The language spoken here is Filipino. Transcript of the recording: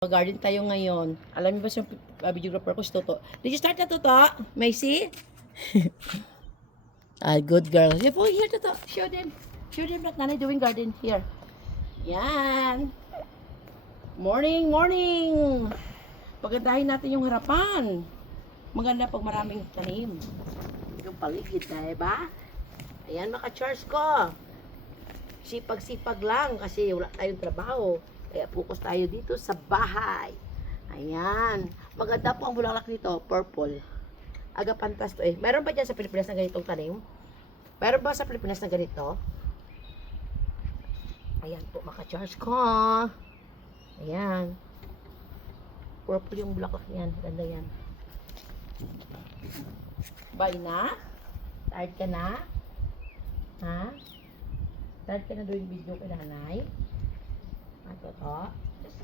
Garden tayo ngayon. Alam mo ba yung videographer ko si Toto? Did you start na Toto? Macy? Good girl. Yeah, boy, here Toto. Show them. Show them that nanay doing garden here. Yan. Morning, morning. Pagandahin natin yung harapan. Maganda pag maraming tanim. Yung paligid na, ba? Ayan, maka-charge ko. Sipag-sipag lang kasi wala tayong trabaho. Kaya focus tayo dito sa bahay. Ayan. Maganda po ang bulaklak nito. Purple. Agapantas to eh. Meron ba dyan sa Pilipinas na ganitong tanim? Meron ba sa Pilipinas na ganito? Ayan po. Maka-charge ko. Ayan. Purple yung bulaklak niyan. Ganda yan. Bye na? Tired ka na? Ha? Tired ka na doing video kay nanay? Ito to. Just